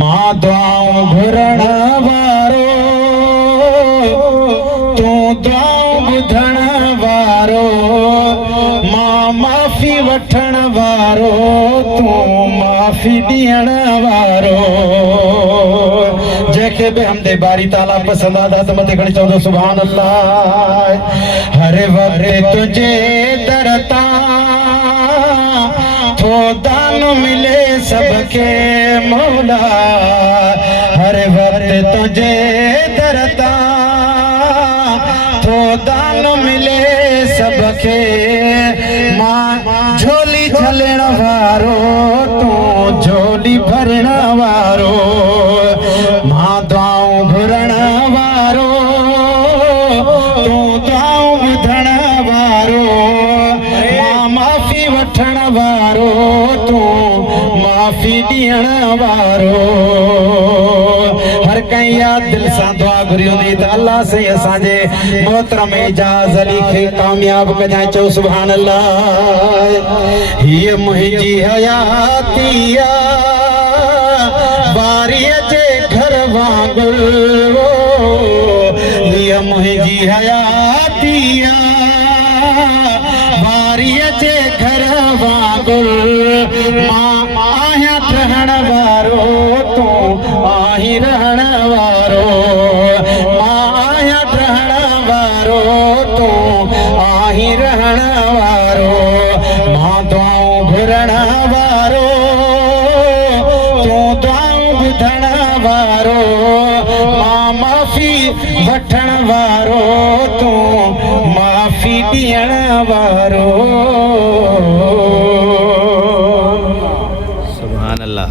मां दुआऊं घुरण वारो तू दुआऊं ॿुधण वारो मां माफ़ी वठण वारो तू माफ़ी ॾियण वारो। जंहिंखे बि हमदे बारी ताला पसंद आदा त मथे खणी चवंदो सुभान अल्लाह। हर वक्त तुझे दर तां थो दान मिले सबके मौला। हर वक्त तुझे दर तां थो दान मिले सबके मां झोली झलण वारो तू झोली भरण वारो। मां दुआऊं घुरण वारो तू दुआऊं ॿुधण वारो मां माफ़ी वठण वारो तू माफ़ी ॾियण वारो। हर कंहिं याद दिल सां दुआ घुरी हूंदी त अल्लाह से असांजे मोहतरम एजाज़ अली खे कामयाब कजांइ। चओ सुभान अल्लाह। हीअ मुंहिंजी हयाती बारीअ जे घर वांगुरु हीअ मुंहिंजी हयाती बारीअ जे घर वांगुरु मां आहियां रहण वारो तू आहीं रहण वारो। मां आहियां रहण वारो तू आहीं रहण वारो। मां दुआऊं घुरण वारो तू दुआऊं ॿुधण वारो मां माफ़ी वठण वारो तू माफ़ी ॾियण वारो। सुभान अल्लाह।